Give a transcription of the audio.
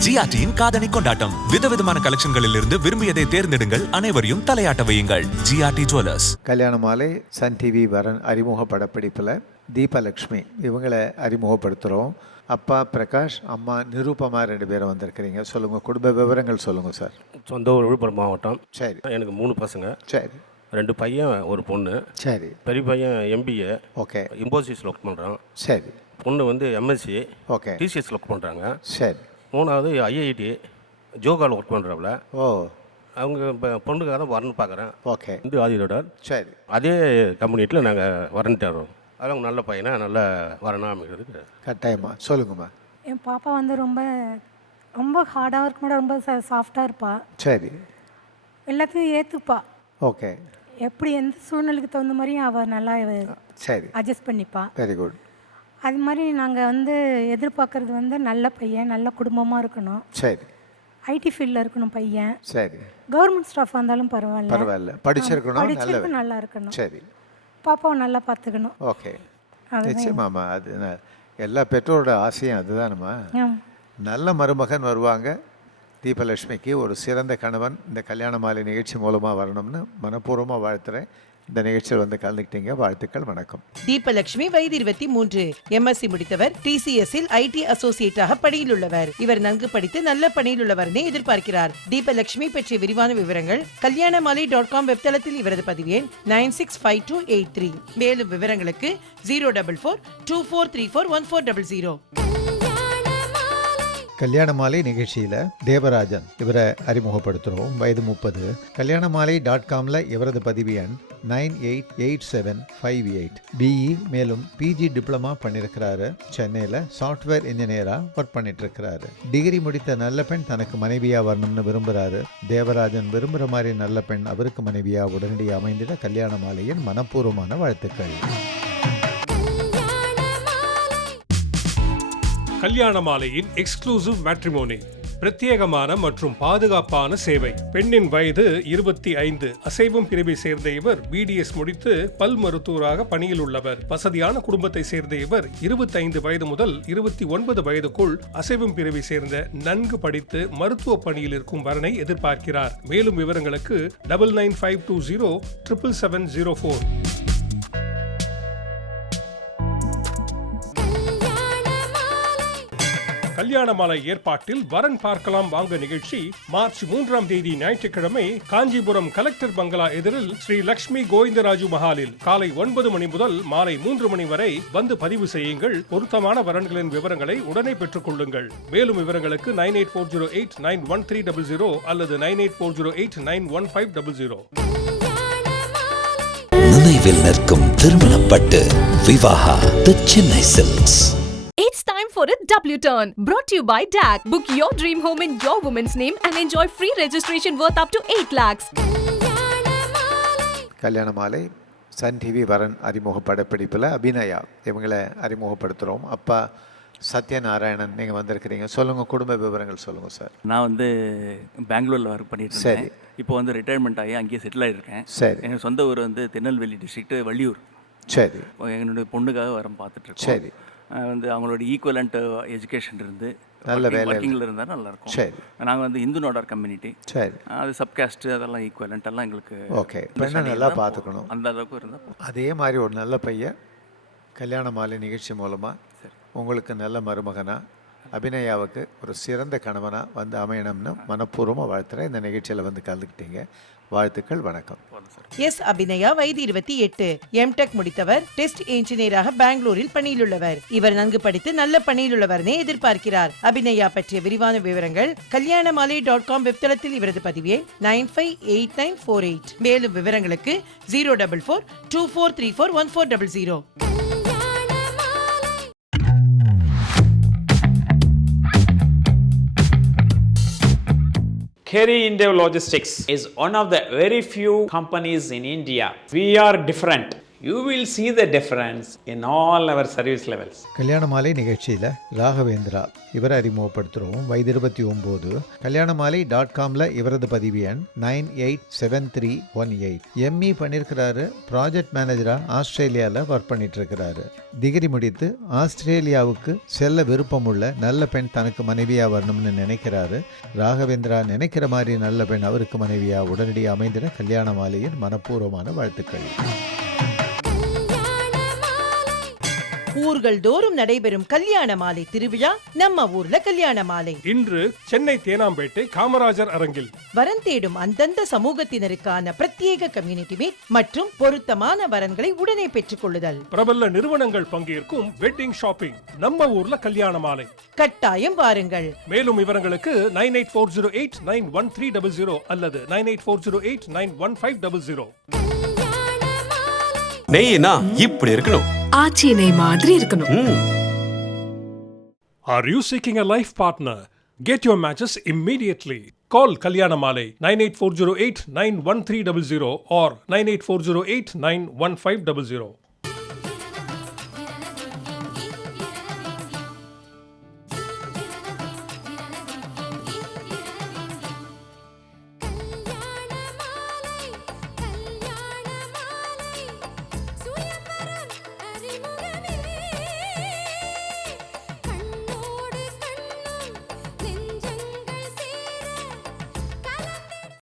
ஜிஆர்டியின் காதணி கொண்டாட்டம். விதவிதமான கலெக்ஷன்களில் இருந்து விரும்பியதை தேர்ந்தெடுங்கள். அனைவரையும் தலையாட்ட வையுங்கள். GRT jewellers. Kalyana Malai Sun TV வரன் அறிமுக படப்பிடிப்பில் தீபலக்ஷ்மி. இவங்களை அறிமுகப்படுத்துகிறோம் அப்பா பிரகாஷ் அம்மா நிரூபமா ரெண்டு பேரும் வந்திருக்கிறீங்க. சொல்லுங்கள் குடும்ப விவரங்கள் சொல்லுங்கள் சார். சொந்த ஊர் விழுப்புரம் மாவட்டம். சரி. எனக்கு மூணு பசங்க. சரி. ரெண்டு பையன் ஒரு பொண்ணு. சரி. பெரிய பையன் எம்பிஏ ஓகே. இம்போசிஸில் ஒர்க் பண்ணுறான் சரி. பொண்ணு வந்து எம்எஸ்சி ஓகே. டிசிஎஸில் ஒர்க் பண்ணுறாங்க சரி. மூணாவது ஐஐடி ஜோகாவில் ஒர்க் பண்ணுறாப்புல ஓ. அவங்க இப்போ பொண்ணுக்காக தான் வரணும் பார்க்குறேன் ஓகே. இந்து ஆதியோடர் சரி. அதே கம்யூனிட்டியில் நாங்கள் வரன் தேடுறோம் அதவங்க நல்ல பையனா நல்ல வரணும் அமைக்கிறதுக்கு. கட்டாயமா? சொல்லுங்கம்மா. என் பாப்பா வந்து ரொம்ப ரொம்ப ஹார்டாக இருக்க மாட்டா ரொம்ப சாஃப்டாக இருப்பா. சரி. எல்லாத்தையும் ஏற்றுப்பா ஓகே. எப்படி எந்த சூழ்நிலைக்கு தகுந்த மாதிரியும் அவள் நல்லா சரி. அட்ஜஸ்ட் பண்ணிப்பா. வெரி குட் அது மாதிரி நாங்கள் வந்து எதிர்பார்க்கறது வந்து நல்ல பையன் நல்ல குடும்பமாக இருக்கணும். சரி. ஐடி ஃபீல்டில் இருக்கணும் பையன். சரி. கவர்மெண்ட் ஸ்டாஃபாக இருந்தாலும் பரவாயில்ல. பரவாயில்ல. படிச்சிருக்கணும் நல்ல படிச்சிருக்கு நல்லா இருக்கணும். சரி. பாப்பாவை நல்லா பார்த்துக்கணும் ஓகே. நிச்சயமாம்மா அது எல்லா பெற்றோரோட ஆசையும் அதுதானம்மா. நல்ல மருமகன் வருவாங்க. தீபலட்சுமிக்கு ஒரு சிறந்த கணவன். இந்த கல்யாண மாலை நிகழ்ச்சி மூலமாக வரணும்னு மனப்பூர்வமாக வாழ்த்துறேன். இந்த நிகழ்ச்சியில் வந்து கலந்துக்கிட்டீங்க. வாழ்த்துக்கள் வணக்கம். தீபலட்சுமி வயது இருபத்தி மூன்று. எம்எஸ்சி முடித்தவர் டிசிஎஸ் ஐடி அசோசியேட்டாக பணியில் உள்ளவர் இவர் நன்கு படித்து நல்ல பணியில் உள்ளவரனை எதிர்பார்க்கிறார். தீபலட்சுமி பற்றிய விரிவான விவரங்கள் கல்யாணமாலை டாட் காம் வெப்தளத்தில் இவரது பதிவு எண் nine six five two eight three. மேலும் விவரங்களுக்கு zero double four two four three four one four double zero. Kalyana Malai நிகழ்ச்சியில் தேவராஜன் இவரை அறிமுகப்படுத்துகிறோம் வயது முப்பது. கல்யாண மாலை டாட் காமில் இவரது பதிவு எண் nine eight eight seven five eight. BE மேலும் பிஜி டிப்ளமா பண்ணியிருக்கிறாரு சென்னையில் சாஃப்ட்வேர் இன்ஜினியராக ஒர்க் பண்ணிட்டு இருக்கிறாரு டிகிரி முடித்த நல்ல பெண் தனக்கு மனைவியாக வரணும்னு விரும்புகிறாரு தேவராஜன் விரும்புகிற மாதிரி நல்ல பெண் அவருக்கு மனைவியாக உடனடியாக அமைந்திட கல்யாண மாலையின் மனப்பூர்வமான வாழ்த்துக்கள். கல்யாண மாலையின் எக்ஸ்க்ளூசிவ் மேட்ரிமோனி பிரத்யேகமான மற்றும் பாதுகாப்பான சேவை. பெண்ணின் வயது இருபத்தி ஐந்து. அசைவம் பிரிவை சேர்ந்த இவர் பிடிஎஸ் முடித்து பல் மருத்துவராக பணியில் உள்ளவர். வசதியான குடும்பத்தை சேர்ந்த இவர் இருபத்தைந்து வயது முதல் இருபத்தி ஒன்பது வயதுக்குள் அசைவம் பிரிவை சேர்ந்த நன்கு படித்து மருத்துவ பணியில் இருக்கும் வரனை எதிர்பார்க்கிறார். மேலும் விவரங்களுக்கு double nine five two zero triple seven zero four Kalyana Malai ஏற்பாட்டில் வரன் பார்க்கலாம் வாங்க நிகழ்ச்சி மார்ச் மூன்றாம் தேதி ஞாயிற்றுக்கிழமை காஞ்சிபுரம் கலெக்டர் பங்களா எதிரில் ஸ்ரீ லட்சுமி கோவிந்தராஜு மஹாலில் காலை ஒன்பது மணி முதல் மாலை மூன்று மணி வரை வந்து பதிவு செய்யுங்கள். பொருத்தமான வரன்களின் விவரங்களை உடனே பெற்றுக் கொள்ளுங்கள் மேலும் விவரங்களுக்கு nine eight four zero eight nine one three double zero அல்லது nine eight four zero eight nine one five double zero. நினைவில் நிற்கும் திருமணப்பட்டு Vivaha the Chennai silks for a W turn. Brought to you by DAC. Book your dream home in your woman's name and enjoy free registration worth up to 8 lakhs. கல்யாண Malai Sun TV வரன் அறிமுக படப்பிடிப்பில் அபிநயா இவங்களை அறிமுகப்படுத்துகிறோம் அப்பா சத்யநாராயணன் நீங்கள் வந்திருக்கிறீங்க சொல்லுங்கள் குடும்ப விவரங்கள் சொல்லுங்கள் சார் நான் வந்து பெங்களூரில் ஒர்க் பண்ணிட்டு சரி. இருந்தேன் இப்போ வந்து ரிட்டையர்மெண்ட் ஆகி அங்கேயே செட்டில் ஆகிருக்கேன் சரி. எங்கள் சொந்த ஊர் வந்து திருநெல்வேலி டிஸ்ட்ரிக்ட் வள்ளியூர் சரி என்னுடைய பொண்ணுக்காக வரம் பார்த்துட்டு சரி. இருக்கோம் வந்து அவங்களோட ஈக்குவலண்ட் எஜுகேஷன் இருந்து நல்ல ஒர்க்கிங்கில் இருந்தால் நல்லாயிருக்கும் சரி. நாங்கள் வந்து இந்து நோடார் கம்யூனிட்டி சரி. அது சப்காஸ்ட் அதெல்லாம் ஈக்குவலண்ட் எல்லாம் எங்களுக்கு Okay. பெண்ணை நல்லா பார்த்துக்கணும். அந்த அளவுக்கு இருந்தால் அதே மாதிரி ஒரு நல்ல பையன் கல்யாண மாலை நிகழ்ச்சி மூலமாக உங்களுக்கு நல்ல மருமகனா அபிநயாவுக்கு ஒரு சிறந்த கணவனாக வந்து அமையணும்னு மனப்பூர்வமாக வாழ்த்துறேன். இந்த நிகழ்ச்சியில் வந்து கலந்துக்கிட்டீங்க. வாழ்த்துக்கள் வணக்கம். எஸ் அபிநயா வயது இருபத்தி எட்டு. எம்டெக் முடித்தவர் டெஸ்ட் இன்ஜினியராக பெங்களூரில் பணியில் உள்ளவர் இவர் நன்கு படித்து நல்ல பணியில் உள்ளவரனே எதிர்பார்க்கிறார். அபிநயா பற்றிய விரிவான விவரங்கள் கல்யாணமாலை டாட் காம் வெப்தளத்தில் இவரது பதிவு எண் nine five eight nine four eight. மேலும் விவரங்களுக்கு zero double four two four three four one four double zero. Kerry India Logistics is one of the very few companies in India. We are different. You will see the difference in all our service levels Kalyana Malai நிகழ்ச்சியில் ராகவேந்திரா இவரை அறிமுகப்படுத்துகிறோம் வயது இருபத்தி ஒம்பது. கல்யாண மாலை dot காமில் இவரது பதிவு எண் nine eight seven three one eight. ME பண்ணியிருக்கிறாரு ப்ராஜெக்ட் மேனேஜராக ஆஸ்திரேலியாவில் ஒர்க் பண்ணிட்டுருக்கிறாரு. டிகிரி முடித்து ஆஸ்திரேலியாவுக்கு செல்ல விருப்பமுள்ள நல்ல பெண் தனக்கு மனைவியாக வரணும்னு நினைக்கிறாரு. ராகவேந்திரா நினைக்கிற மாதிரி நல்ல பெண் அவருக்கு மனைவியாக உடனடியாக அமைந்திட கல்யாண மாலையின் மனப்பூர்வமான வாழ்த்துக்கள். ஊர்கள் தோறும் நடைபெறும் கல்யாண மாலை திருவிழா நம்ம ஊர்ல கல்யாண மாலை. இன்று சென்னை தேனாம்பேட்டை காமராஜர் அரங்கில். வரன் தேடும் அந்தந்த சமூகத்தினருக்கான பிரத்யேக கம்யூனிட்டி மீட் மற்றும் பொருத்தமான வரன்களை உடனே பெற்றுக் கொள்ளுதல். பிரபல நிறுவனங்கள் பங்கேற்கும் வெட்டிங் ஷாப்பிங் நம்ம ஊர்ல கல்யாண மாலை. கட்டாயம் வாருங்கள். மேலும் விவரங்களுக்கு nine eight four zero eight nine one three double zero அல்லது nine eight four zero eight nine one five double zero. Naina இப்படி இருக்கணும் ஆச்சி நெய் மாதிரி இருக்கணும் ம். Are you seeking a life partner? Get your matches immediately. Call Kalyanamale 98408 91300 or 98408 91500.